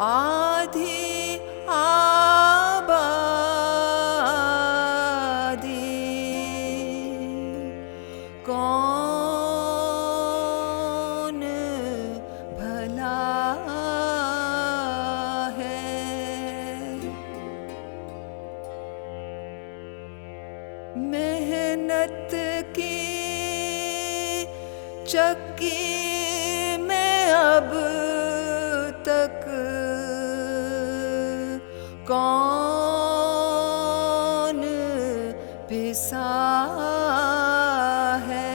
आधी आबादी कौन भला है। मेहनत की चक्की में अब तक कौन पिसा है।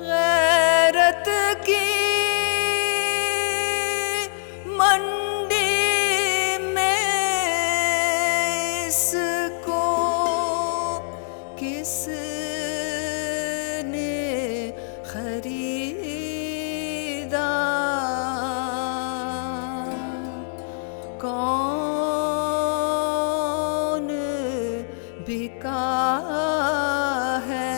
गैरत की मंडी में इसको किसने खरीदा। कौन बिका है।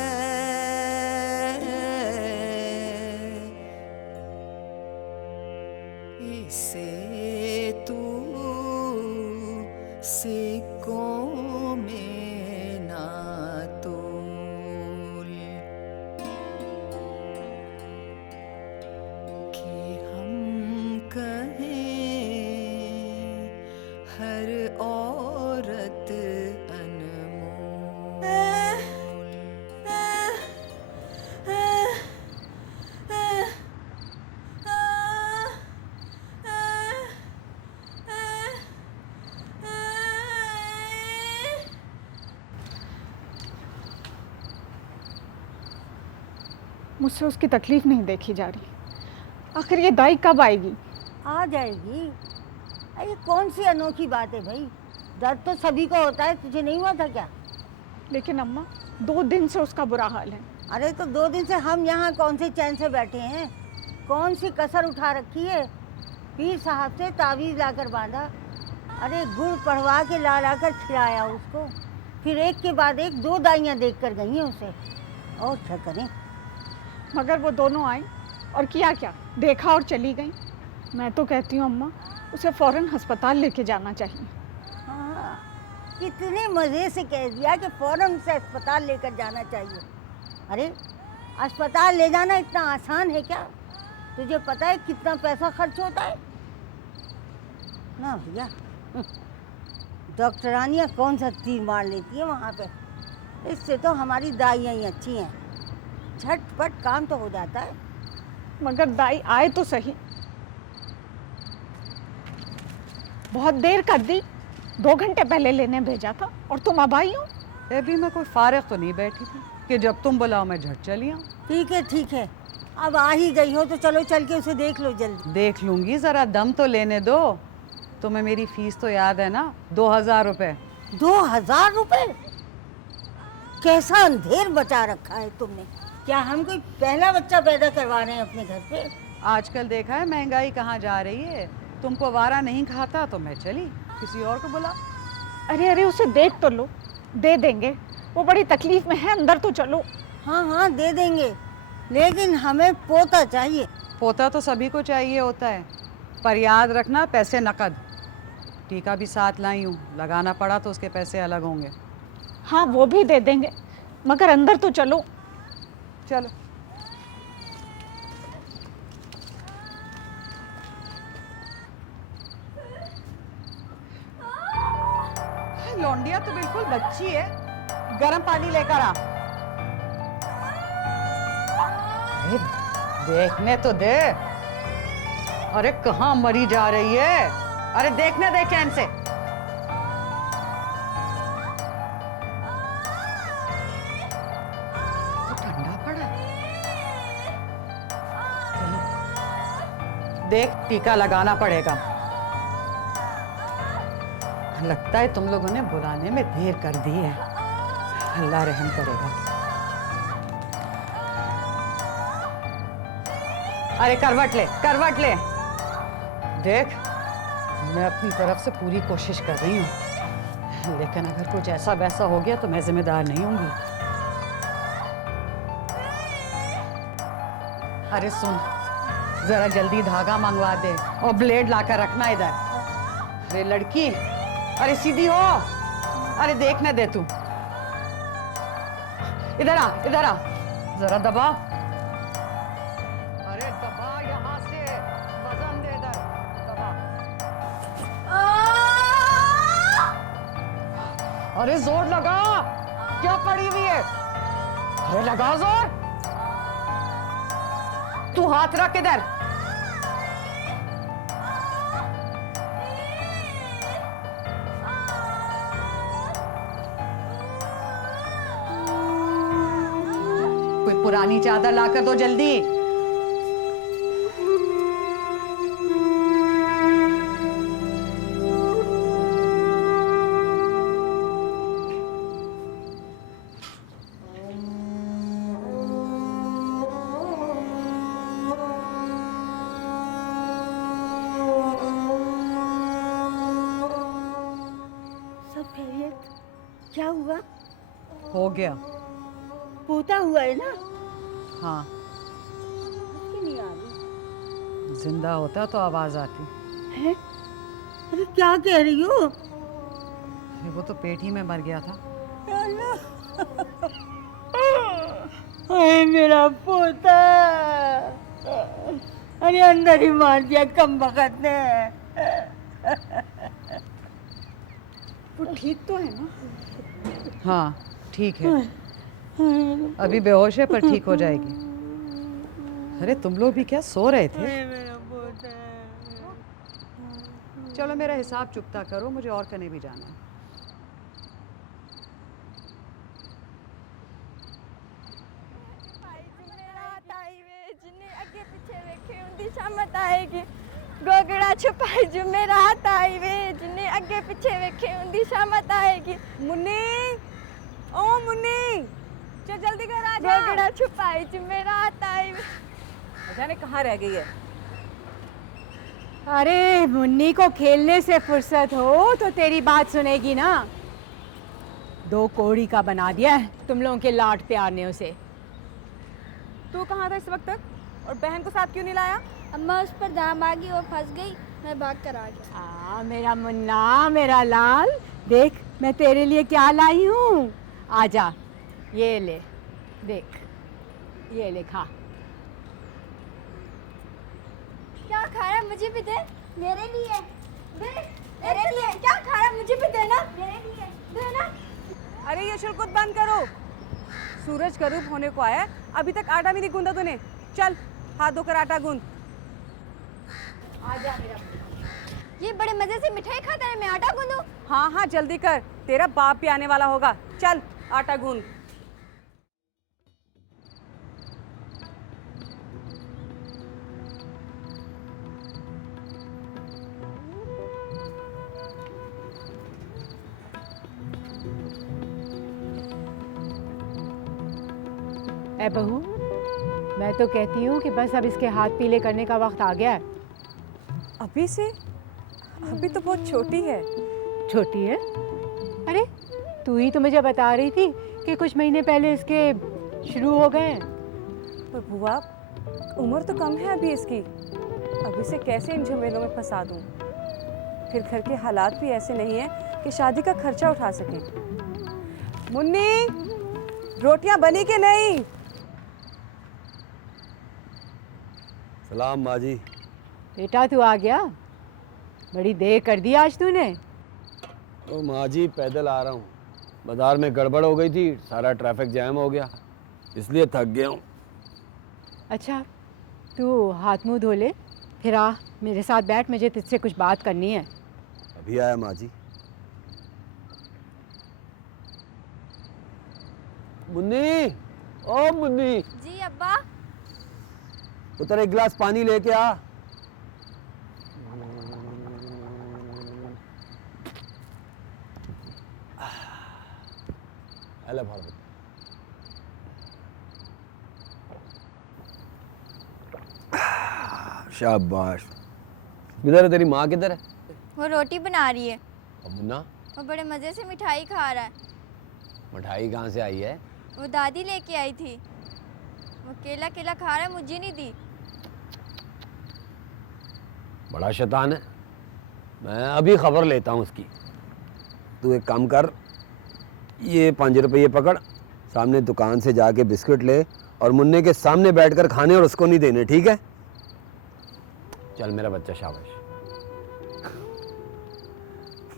इसे तू सिक्कों में ना तोल कि हम कहें हर औरत अनमोल। मुझसे उसकी तकलीफ नहीं देखी जा रही। आखिर ये दाई कब आएगी? आ जाएगी। अरे कौन सी अनोखी बात है भाई, दर्द तो सभी को होता है, तुझे नहीं हुआ था क्या? लेकिन अम्मा 2 दिन से उसका बुरा हाल है। अरे तो 2 दिन से हम यहाँ कौन से चैन से बैठे हैं? कौन सी कसर उठा रखी है? पीर साहब से तावीज़ लाकर बांधा, अरे गुड़ पढ़वा के ला कर खिलाया उसको, फिर एक के बाद एक 2 दाइयाँ देख कर गई हैं उसे। और क्या करें? मगर वो दोनों आई और किया क्या? देखा और चली गई। मैं तो कहती हूँ अम्मा उसे फ़ौरन अस्पताल लेके जाना चाहिए। हाँ, कितने मज़े से कह दिया कि फ़ौरन से अस्पताल लेकर जाना चाहिए। अरे अस्पताल ले जाना इतना आसान है क्या? तुझे पता है कितना पैसा खर्च होता है ना भैया। डॉक्टरानियाँ कौन सा तीर मार लेती है वहाँ पे। इससे तो हमारी दाइयाँ ही अच्छी हैं, झटपट काम तो हो जाता है। मगर दाई आए तो सही। बहुत देर कर दी, 2 घंटे पहले लेने भेजा था और तुम अब आई हो। अभी मैं कोई फारिग तो नहीं बैठी थी कि जब तुम बुलाओ मैं झट चली आऊँ। ठीक है, अब आ ही गई हो तो चलो चल के उसे देख लो जल्दी। देख लूँगी, ज़रा दम तो लेने दो। तुम्हें मेरी फीस तो याद है ना, 2000 रुपये। 2000 रुपये? कैसा अंधेर बचा रखा है तुमने। क्या हम कोई पहला बच्चा पैदा करवा रहे हैं अपने घर पे? आजकल देखा है महंगाई कहाँ जा रही है। तुमको वारा नहीं खाता तो मैं चली, किसी और को बुला। अरे उसे देख तो लो, दे देंगे। वो बड़ी तकलीफ में है, अंदर तो चलो। हाँ दे देंगे, लेकिन हमें पोता चाहिए। पोता तो सभी को चाहिए होता है, पर याद रखना पैसे नकद। टीका भी साथ लाई हूँ, लगाना पड़ा तो उसके पैसे अलग होंगे। हाँ वो भी दे देंगे, मगर अंदर तो चलो। चलो। लौंडिया तो बिल्कुल बच्ची है, गर्म पानी लेकर आ। अरे देखने तो दे। अरे कहाँ मरी जा रही है? अरे देखने दे चैन से। तो ठंडा पड़ा है। देख टीका लगाना पड़ेगा। लगता है तुम लोगों ने बुलाने में देर कर दी है। अल्लाह रहम करेगा। अरे करवट ले, करवट ले। देख मैं अपनी तरफ से पूरी कोशिश कर रही हूँ, लेकिन अगर कुछ ऐसा वैसा हो गया तो मैं जिम्मेदार नहीं होंगी। अरे सुन, जरा जल्दी धागा मंगवा दे और ब्लेड लाकर रखना इधर। अरे लड़की, अरे सीधी हो, अरे देखने दे तू। इधर आ, इधर आ, जरा दबा। अरे दबा यहाँ से, वजन दे इधर, दबा। अरे जोर लगा, क्या पड़ी हुई है? अरे लगा जोर। तू हाथ रख इधर। कोई पुरानी चादर लाकर दो जल्दी। सब खैरियत? क्या हुआ? हो गया। पोता हुआ है ना? हाँ, क्यों नहीं आ रही जिंदा होता तो आवाज आती। है? अरे क्या कह रही हो? अरे वो तो पेट ही में मर गया था। अरे मेरा पोता, अरे अंदर ही मार दिया कम वक्त ने। वो ठीक तो है ना? हाँ ठीक है, अभी बेहोश है पर ठीक हो जाएगी। अरे तुम लोग भी क्या सो रहे थे? चलो मेरा हिसाब चुकता करो, मुझे और कहीं भी जाना है। गोगड़ा छुपाई जुमेरात आई वे, जिन्हें अगे पीछे वेखे उनदी शामत आएगी। मुन्नी, ओ मुन्नी, चल जल्दी घर आ जा। गोगड़ा छुपाई जुमेरात आई वे। जाने कहाँ रह गई है? अरे मुन्नी को खेलने से फुर्सत हो तो तेरी बात सुनेगी ना। 2 कोड़ी का बना दिया है तुम लोगों के लाड प्यार ने उसे। तू कहाँ था इस वक्त तक? और बहन को साथ क्यों नहीं लाया? अम्मा उस पर दाम आ गई और फंस गई, मैं भाग कर आ गया। मेरा मुन्ना, मेरा लाल, देख मैं तेरे लिए क्या लाई हूँ। आजा, ये ले, देख, ये ले खा। क्या खा रहा है? मुझे भी दे। मेरे लिए दे। मेरे लिए क्या खा रहा है? मुझे भी देना। मेरे लिए देना। अरे ये शुल्कुत बंद करो। सूरज करूब होने को आया, अभी तक आटा भी नहीं गूंदा तूने। चल हाथ धोकर आटा गूंद। आजा मेरा। ये बड़े मजे से मिठाई खाता है, मैं आटा गूंदूं? हाँ हाँ जल्दी कर, तेरा बाप भी आने वाला होगा। चल आटा गूंद। ए बहू, मैं तो कहती हूँ कि बस अब इसके हाथ पीले करने का वक्त आ गया है। अभी से? अभी तो बहुत छोटी है। छोटी है? अरे तू ही तो मुझे बता रही थी कि कुछ महीने पहले इसके शुरू हो गए हैं। पर बुआ, उम्र तो कम है अभी इसकी। अभी से कैसे इन झमेलों में फंसा दूँ? फिर घर के हालात भी ऐसे नहीं है कि शादी का खर्चा उठा सके। मुन्नी, रोटियां बनी कि नहीं? सलाम माँ जी। बेटा तू आ गया, बड़ी देर कर दी आज तूने। तो माँ जी पैदल आ रहा हूँ, बाजार में गड़बड़ हो गई थी, सारा ट्रैफिक जैम हो गया, इसलिए थक गया हूँ। अच्छा तू हाथ मुंह धो ले, फिर आ मेरे साथ बैठ, मुझे तुझसे कुछ बात करनी है। अभी आया माँ जी। मुन्नी, ओ मुन्नी, जी अब्बा। उधर एक गिलास पानी लेके आ। अल्लाह भाग। शाबाश। किधर है तेरी माँ? किधर है? वो रोटी बना रही है। और मुन्ना? वो बड़े मजे से मिठाई खा रहा है। मिठाई कहाँ से आई है? वो दादी लेके आई थी। वो केला केला खा रहा है, मुझे नहीं दी। बड़ा शैतान है। मैं अभी खबर लेता हूँ उसकी। तू एक काम कर, ये 5 रुपये पकड़, सामने दुकान से जाके बिस्किट ले और मुन्ने के सामने बैठकर खाने और उसको नहीं देने, ठीक है? चल मेरा बच्चा, शाबाश।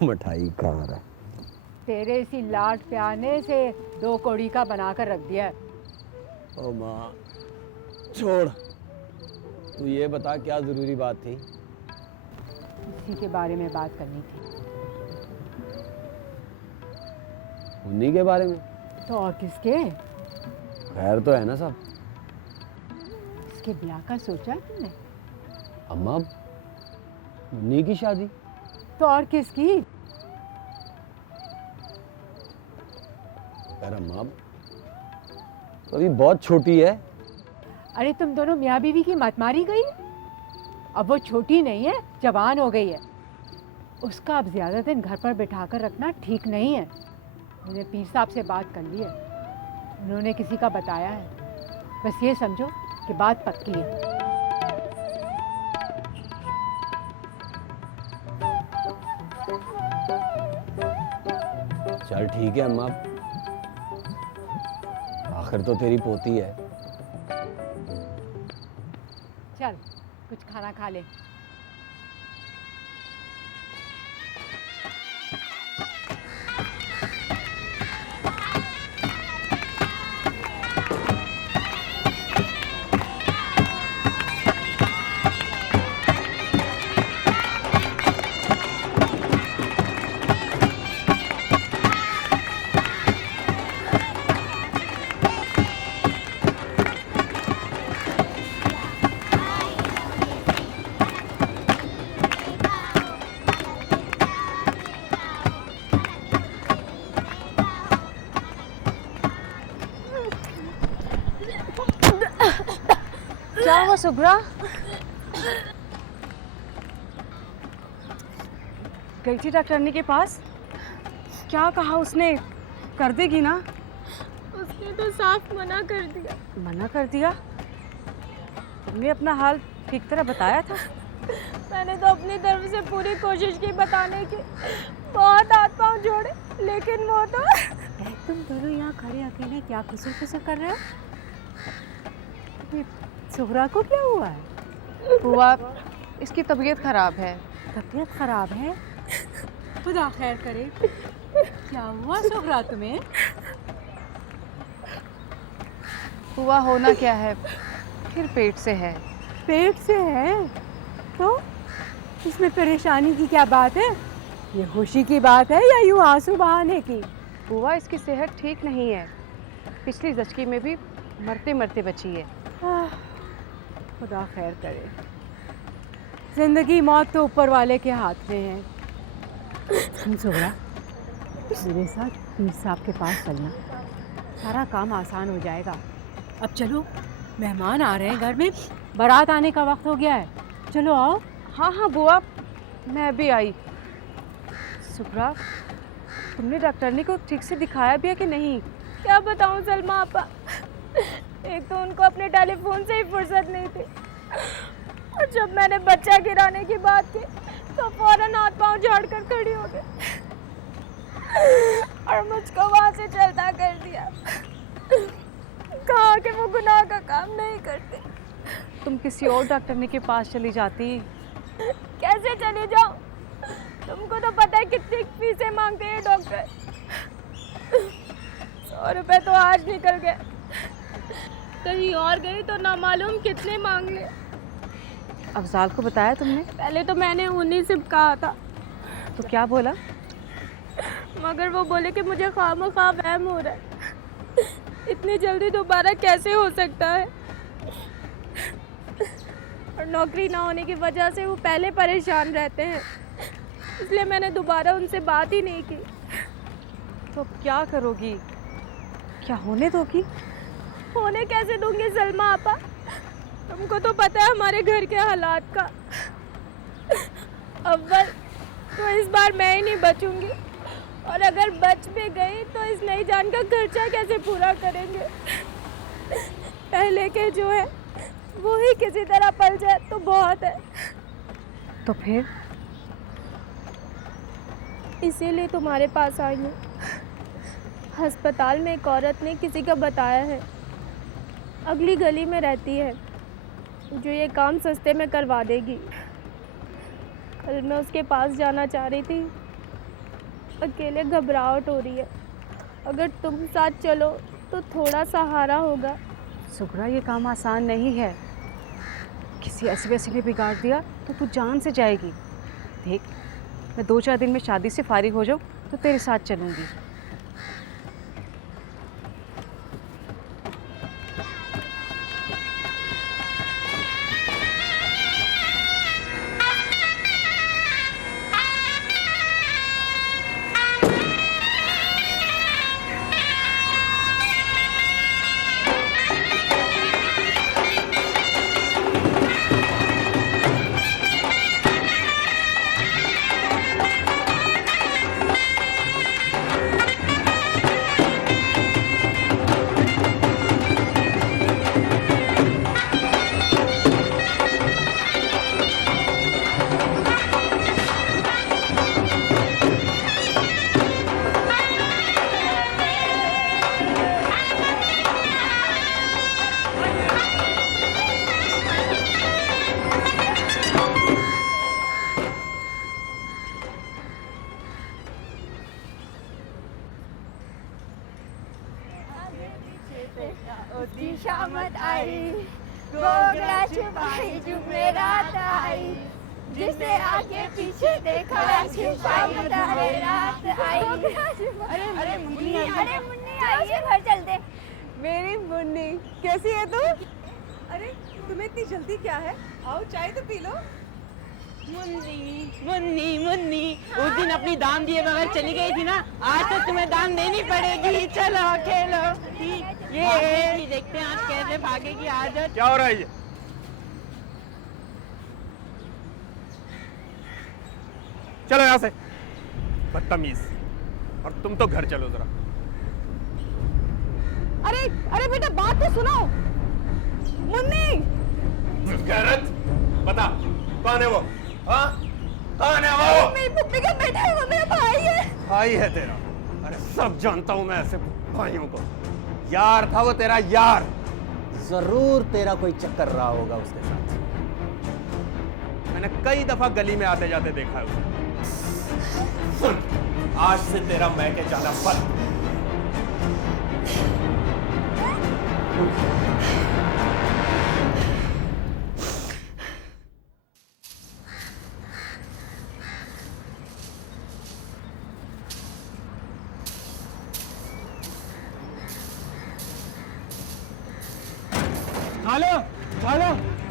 मिठाई कहाँ रहा? तेरे इसी लाड प्याने से 2 कौड़ी का बनाकर रख दिया है। ओ माँ छोड़, तू ये बता क्या ज़रूरी बात थी? इसी के बारे में बात करनी थी। उन्हीं के बारे में? तो और किसके? खैर तो है ना सब? इसके ब्याह का सोचा है तुमने? अम्मा, उन्हीं की शादी? तो और किसकी? यार अम्मा, तो अभी बहुत छोटी है। अरे तुम दोनों मियाँ बीवी की मत मारी गई। अब वो छोटी नहीं है, जवान हो गई है। उसका अब ज़्यादा दिन घर पर बिठाकर रखना ठीक नहीं है। मैंने पीर साहब से बात कर ली है, उन्होंने किसी का बताया है। बस ये समझो कि बात पक्की है। चल ठीक है अम्मा, आखिर तो तेरी पोती है। चल कुछ खाना खा ले। क्या हुआ सुब्रा? गई थी डॉक्टरनी के पास, क्या कहा उसने? कर देगी ना? उसने तो साफ मना कर दिया। मना कर दिया? तुमने अपना हाल ठीक तरह बताया था? मैंने तो अपनी तरफ से पूरी कोशिश की बताने की, बहुत हाथ पांव जोड़े, लेकिन वो तो तुम दोनों यहाँ खड़े अकेले क्या खुसर खुसर कर रहे हो? सुहरा को क्या हुआ है? बुआ, इसकी तबीयत खराब है। तबीयत खराब है? खुदा खैर करे। क्या हुआ सुहरा तुम्हें? बुआ, होना क्या है, फिर पेट से है। पेट से है? तो इसमें परेशानी की क्या बात है? ये खुशी की बात है या यूँ आंसू बहाने की? बुआ, इसकी सेहत ठीक नहीं है। पिछली ज़चकी में भी मरते मरते बची है। खुदा खैर करे। जिंदगी मौत तो ऊपर वाले के हाथ में है। सुन सुहरा, मेरे साथ पीर साहब के पास चलना, सारा काम आसान हो जाएगा। अब चलो, मेहमान आ रहे हैं घर में, बारात आने का वक्त हो गया है। चलो आओ। हाँ हाँ बुआ, मैं भी आई। सुब्रा, तुमने डॉक्टरनी को ठीक से दिखाया भी है कि नहीं? क्या बताऊं सलमा आपा, एक तो उनको अपने टेलीफोन से ही फुर्सत नहीं थी, और जब मैंने बच्चा गिराने की बात की तो फौरन हाथ पांव झाड़ कर खड़ी हो गई और मुझको वहां से चलता कर दिया। कहा कि वो गुनाह का काम नहीं करते। तुम किसी और डॉक्टरनी के पास चली जाती। कैसे चली जाऊं? तुमको तो पता है कितनी फीसें मांगते हैं डॉक्टर। 100 रुपए तो आज निकल गए, कहीं और गई तो ना मालूम कितने मांग ले। अफजाल को बताया तुमने? पहले तो मैंने उन्हीं से कहा था। तो क्या बोला? मगर वो बोले कि मुझे खामखा वहम हो रहा है, इतनी जल्दी दोबारा कैसे हो सकता है। और नौकरी ना होने की वजह से वो पहले परेशान रहते हैं, इसलिए मैंने दोबारा उनसे बात ही नहीं की। तो क्या करोगी? क्या होने दोगी? होने कैसे दूंगी सलमा आपा, तुमको तो पता है हमारे घर के हालात का। अव्वल तो इस बार मैं ही नहीं बचूंगी, और अगर बच भी गई तो इस नई जान का खर्चा कैसे पूरा करेंगे। पहले के जो है वो ही किसी तरह पल जाए तो बहुत है। तो फिर? इसीलिए तुम्हारे पास आई हूँ। अस्पताल में एक औरत ने किसी का बताया है, अगली गली में रहती है, जो ये काम सस्ते में करवा देगी। कल मैं उसके पास जाना चाह रही थी, अकेले घबराहट हो रही है। अगर तुम साथ चलो तो थोड़ा सहारा होगा। सुगरा, ये काम आसान नहीं है। किसी ऐसे वैसे ने बिगाड़ दिया तो तू जान से जाएगी। देख, मैं 2-4 दिन में शादी से फारिग हो जाऊँ तो तेरे साथ चलूँगी। शामत आई, गोगला छुपाई जुमेरात आई, जिसे आगे पीछे देखा छुपाई रात आई। अरे मुन्नी आइए, घर चलते। मेरी मुन्नी, कैसी है तू? अरे तुम्हें इतनी जल्दी क्या है? आओ चाय तो पी लो। मुन्नी उस दिन अपनी दाम दिए बगैर चली गई थी ना, आज तो तुम्हें दाम देनी पड़ेगी। चलो खेलो, ये देखते हैं आज कैसे भागेगी। आज क्या हो रहा है ये? चलो यहाँ से, बदतमीज। और तुम तो घर चलो जरा। अरे बेटा, बात तो सुनो। मुन्नी, गैरत, बता कौन है वो? हाँ, कौन है वो? मेरी पुप्पी का बेटा है, वो मेरा भाई है। भाई है तेरा? अरे सब जानता हूँ मैं ऐसे भाइयों को। यार था वो तेरा यार, जरूर तेरा कोई चक्कर रहा होगा उसके साथ। मैंने कई दफा गली में आते जाते देखा है उसे। सुन, आज से तेरा मैके जाना बंद।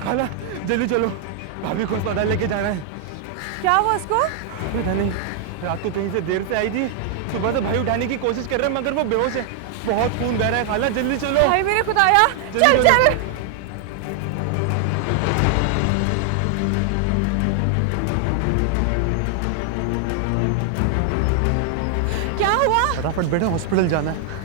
खाला जल्दी चलो, भाभी को अस्पताल लेके जाना है। क्या हुआ उसको? पता नहीं, रात को कहीं से देर से आई थी, सुबह से भाई उठाने की कोशिश कर रहे हैं मगर वो बेहोश है। बहुत खून बह रहा है। खाला जल्दी चलो। भाई मेरे खुदाया, चल चल। क्या हुआ? फटाफट बेटा, हॉस्पिटल जाना है।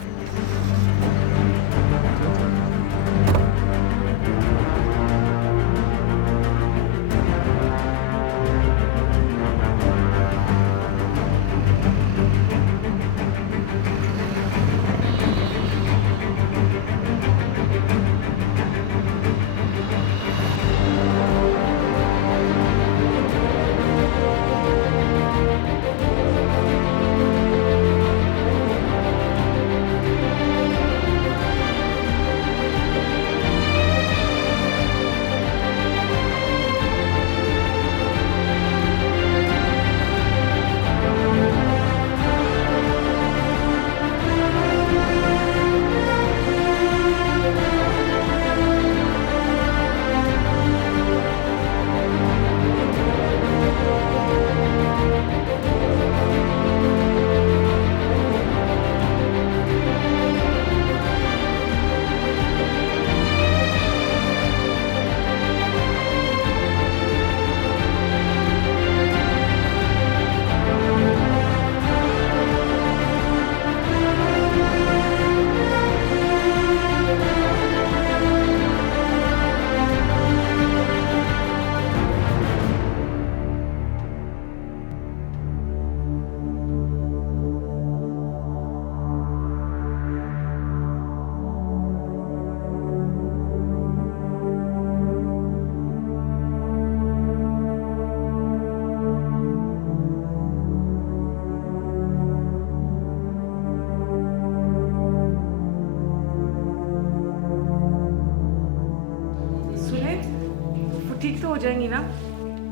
हो जाएंगी ना?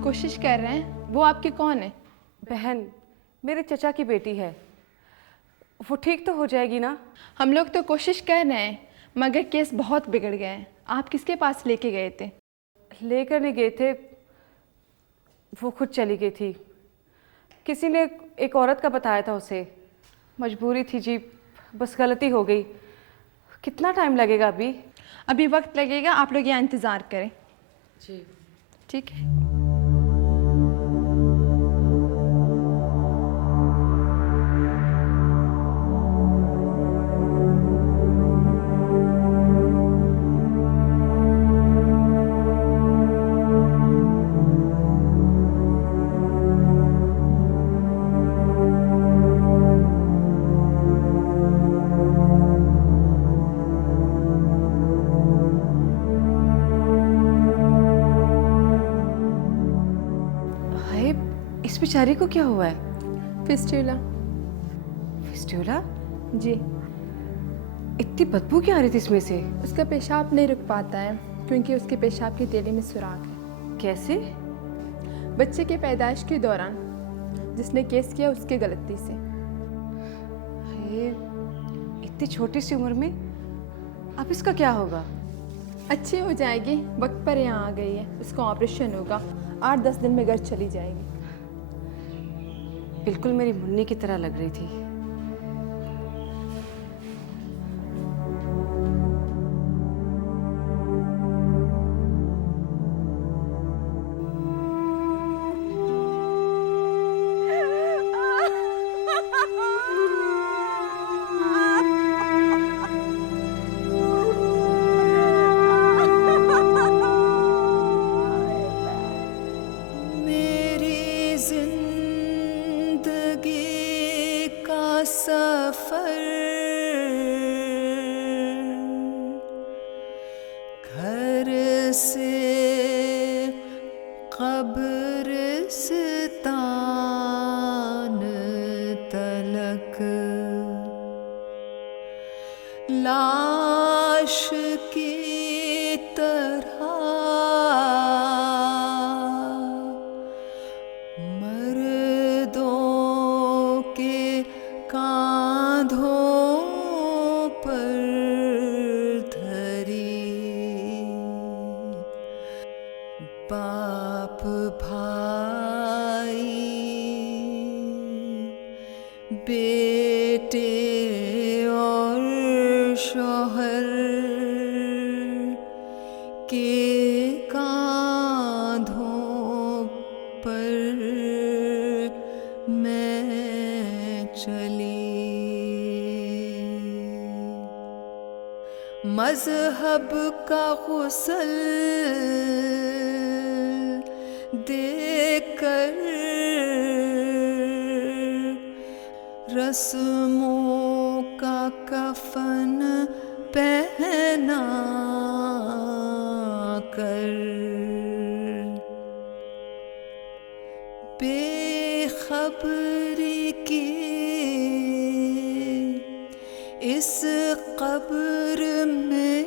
कोशिश कर रहे हैं। वो आपकी कौन है? बहन, मेरे चचा की बेटी है। वो ठीक तो हो जाएगी ना? हम लोग तो कोशिश कर रहे हैं, मगर केस बहुत बिगड़ गए हैं। आप किसके पास लेके गए थे? लेकर नहीं गए थे, वो खुद चली गई थी। किसी ने एक औरत का बताया था उसे। मजबूरी थी जी, बस गलती हो गई। कितना टाइम लगेगा अभी? अभी वक्त लगेगा, आप लोग यहाँ इंतज़ार करें। जी ठीक है। इस बेचारी को क्या हुआ है? फिस्टुला। फिस्टुला? जी। इतनी बदबू क्या आ रही थी इसमें से? उसका पेशाब नहीं रुक पाता है क्योंकि उसके पेशाब की थैली में सुराख है। कैसे? बच्चे के पैदाइश के दौरान जिसने केस किया उसकी गलती से। ये इतनी छोटी सी उम्र में अब इसका क्या होगा? अच्छी हो जाएगी, वक्त पर यहाँ आ गई है। उसका ऑपरेशन होगा, 8-10 दिन में घर चली जाएगी। बिल्कुल मेरी मुन्नी की तरह लग रही थी। मेरी जिंदगी का सफर घर से कब्रिस्तान तलक लाश की तरह मर्दों के कांधों पर धरी बाप भाई बेटे और शौहर के कांधों पर मैं चली। मजहब का गुस्ल देकर रस्मों का कफन पहना कर बेखबरी की इस कब्र में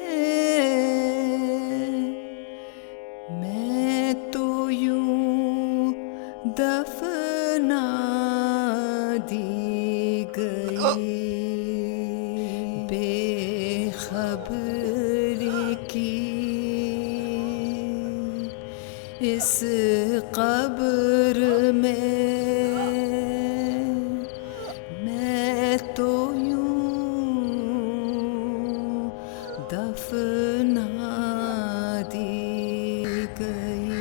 मैं तो यूं दफना दी गई। बेखबरी की इस कब्र में मैं तो यूं दफना दी गई।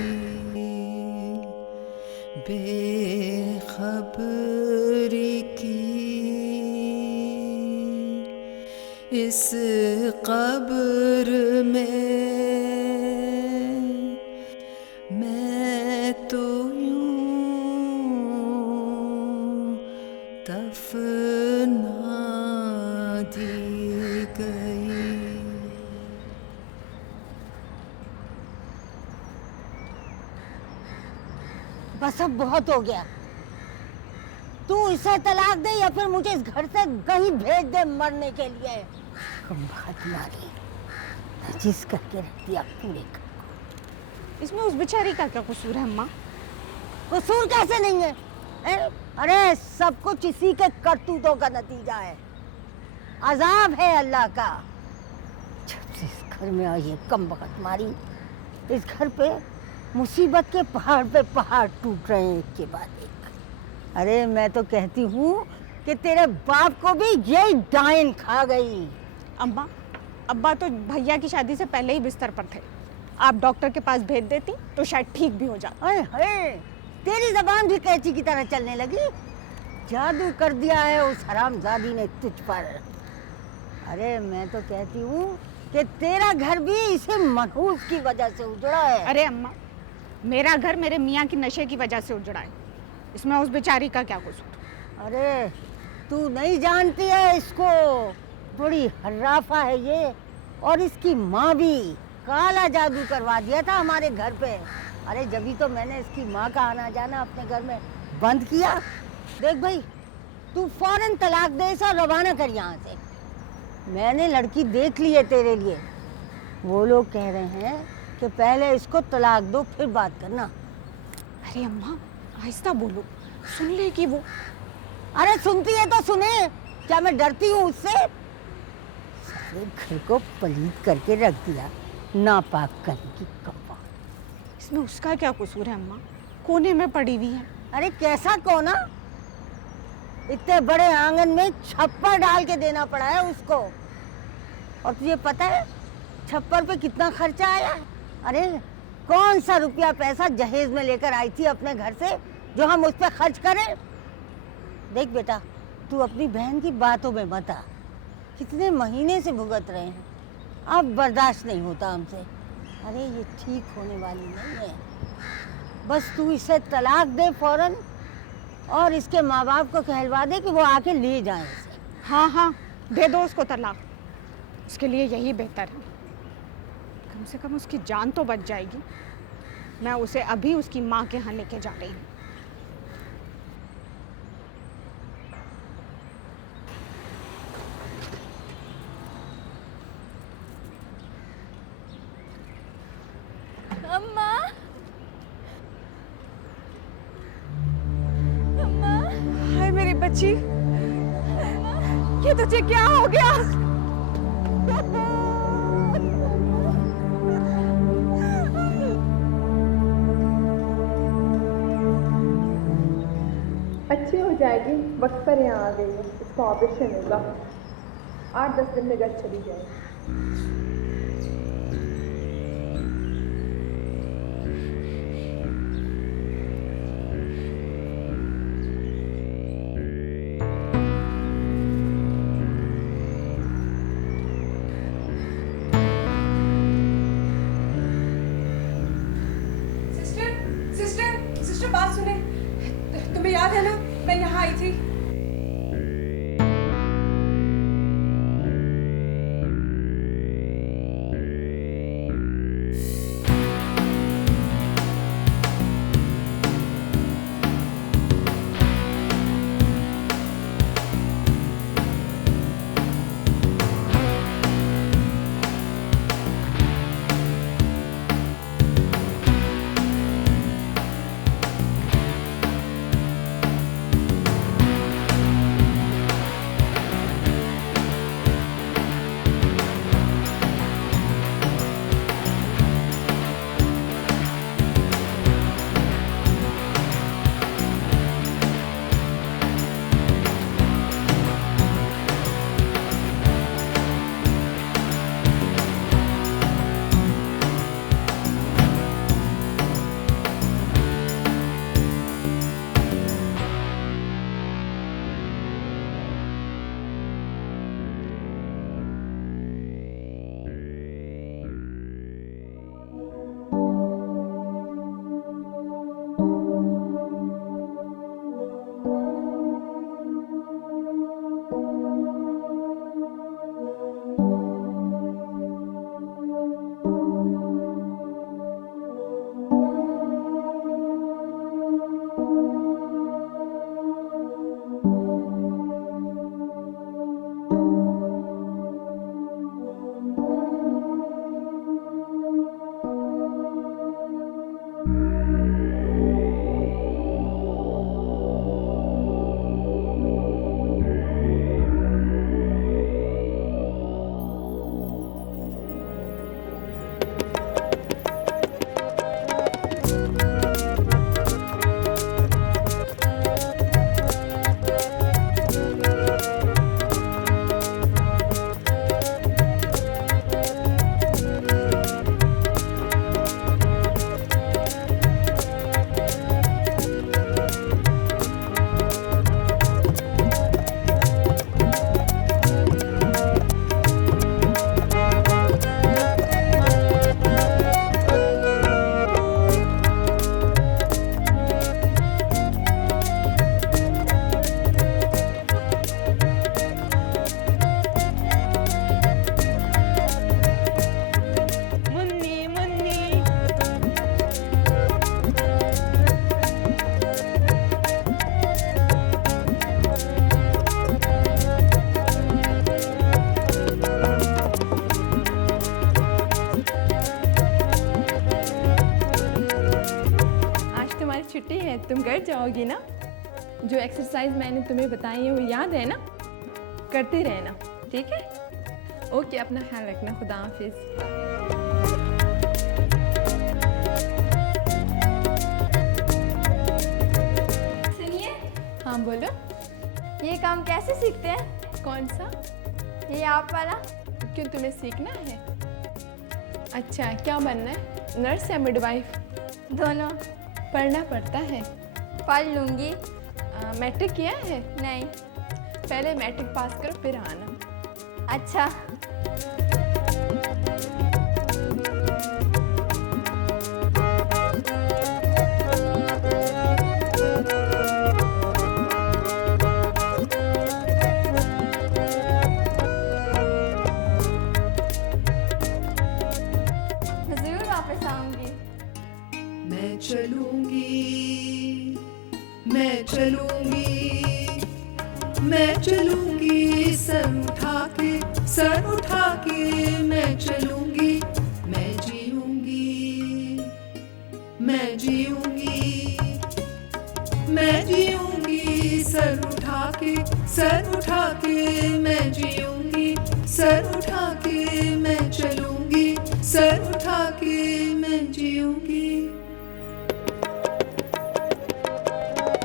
बेखबरी की इस कब्र में मैं तो यूं दफना दी गई। बस अब बहुत हो गया। तू इसे तलाक दे या फिर मुझे इस घर से कहीं भेज दे मरने के लिए। बात मारी जिस करके रख दिया पूरे घर को। इसमें उस बेचारी का क्या कसूर है अम्मा? कसूर कैसे नहीं है? अरे सब कुछ इसी के करतूतों का नतीजा है, अजाब है अल्लाह का। जब से इस घर में आई है कम वक्त मारी, इस घर पे मुसीबत के पहाड़ पे पहाड़ टूट रहे हैं एक के बाद एक। अरे मैं तो कहती हूँ कि तेरे बाप को भी यही डायन खा गई। अम्मा, अब्बा तो भैया की शादी से पहले ही बिस्तर पर थे। आप डॉक्टर के पास भेज देती तो शायद ठीक भी हो जाता। अरे हे, तेरी जबान भी कैंची की तरह चलने लगी। जादू कर दिया है उस हरामजादी ने तुझ पर। अरे मैं तो कहती हूँ कि तेरा घर भी इसी मनहूस की वजह से उजड़ा है। अरे अम्मा, मेरा घर मेरे मियाँ की नशे की वजह से उजड़ा है, इसमें उस बेचारी का क्या कसूर? अरे तू नहीं जानती है इसको, बड़ी हर्राफा है ये। और इसकी माँ भी काला जादू करवा दिया था हमारे घर पे। अरे जभी तो मैंने इसकी माँ का आना जाना अपने घर में बंद किया। देख भाई, तू फौरन तलाक दे इसे और रवाना कर यहाँ से। मैंने लड़की देख ली है तेरे लिए। वो लोग कह रहे हैं कि पहले इसको तलाक दो फिर बात करना। अरे अम्मा, आहिस्ता बोलो, सुन लेगी वो। अरे सुनती है तो सुने, क्या मैं डरती हूँ उससे? सारे घर को पलीत करके रख दिया, नापाक करेगी कब्बा। इसमें उसका क्या कसूर है अम्मा? कोने में पड़ी हुई है। अरे कैसा कोना? इतने बड़े आंगन में छप्पर डाल के देना पड़ा है उसको। और तुझे पता है छप्पर पे कितना खर्चा आया? अरे कौन सा रुपया पैसा जहेज में लेकर आई थी अपने घर से जो हम उस पर खर्च करें? देख बेटा, तू अपनी बहन की बातों में मत आ। कितने महीने से भुगत रहे हैं, अब बर्दाश्त नहीं होता हमसे। अरे ये ठीक होने वाली नहीं है। बस तू इसे तलाक दे फौरन, और इसके माँ बाप को कहलवा दे कि वो आके ले जाएं इसे। हाँ हाँ, दे दो उसको तलाक, उसके लिए यही बेहतर है। कम से कम उसकी जान तो बच जाएगी। मैं उसे अभी उसकी माँ के यहाँ लेके जा रही हूँ। अम्मा, अम्मा, हाय मेरी बच्ची, ये तुझे क्या हो गया? अच्छी हो जाएगी, वक्त पर यहाँ आ गई है। इसका ऑपरेशन होगा, 8-10 दिन में घर चली जाएगी। सिस्टर बात सुने, तुम्हें याद है ना मैं यहाँ आई थी? कर जाओगी ना? जो एक्सरसाइज मैंने तुम्हें बताई है वो याद है ना? करते रहना, ठीक है? ओके, अपना ख्याल रखना। खुदा हाफिज़। सुनिए, हाँ बोलो। ये काम कैसे सीखते हैं? कौन सा? ये आप वाला। क्यों, तुम्हें सीखना है? अच्छा, क्या बनना है? नर्स या मिडवाइफ? दोनों। पढ़ना पड़ता है? पढ़ लूँगी। मैट्रिक किया है? नहीं। पहले मैट्रिक पास करो फिर आना। अच्छा। ज़रूर वापस आऊँगी। मैं चलूंगी, मैं चलूंगी, मैं चलूंगी, सर उठा के, सर उठा के मैं चलूंगी, मैं जीऊंगी, मैं जीऊंगी, मैं जीऊंगी, सर उठा के, सर उठा के मैं जीऊंगी, सर उठा के मैं चलूंगी, सर उठा के मैं जीऊंगी।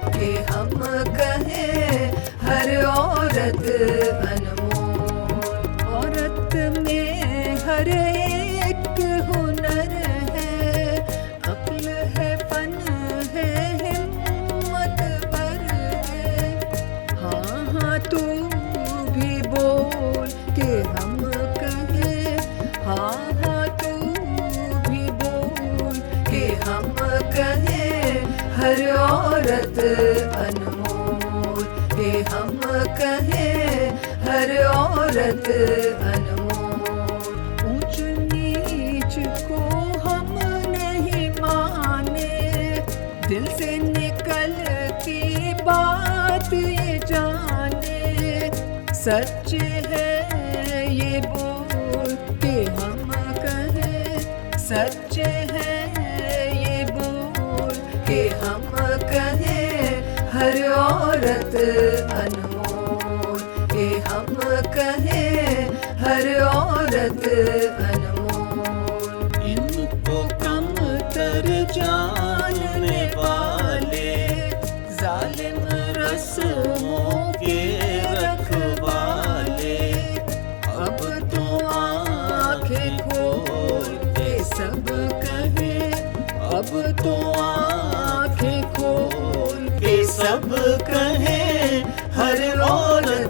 कि हम कहें हर औरत अनमोल, औरत में हर एक हुनर है, अक्ल है, फन है, हिम्मत पर है। हाँ हाँ तू भी बोल के हम कहें, हाँ हाँ तू भी बोल के हम कहें हर औरत अनमोल, के हम कहें हर औरत अनमोल। ऊंच नीच को हम नहीं माने, दिल से निकलती बात ये जाने, सच है ये बोल के हम कहें, सच है ये बोल के हम कहें हर औरत अनमोल, के हम कहें हर औरत अनमोल। इनको कम तर जानने वाले, जालिम रस्मों के रखवाले, अब तो आंखें खोल के सब कहें, अब तो आंखें खोल के सब कहें हर औरत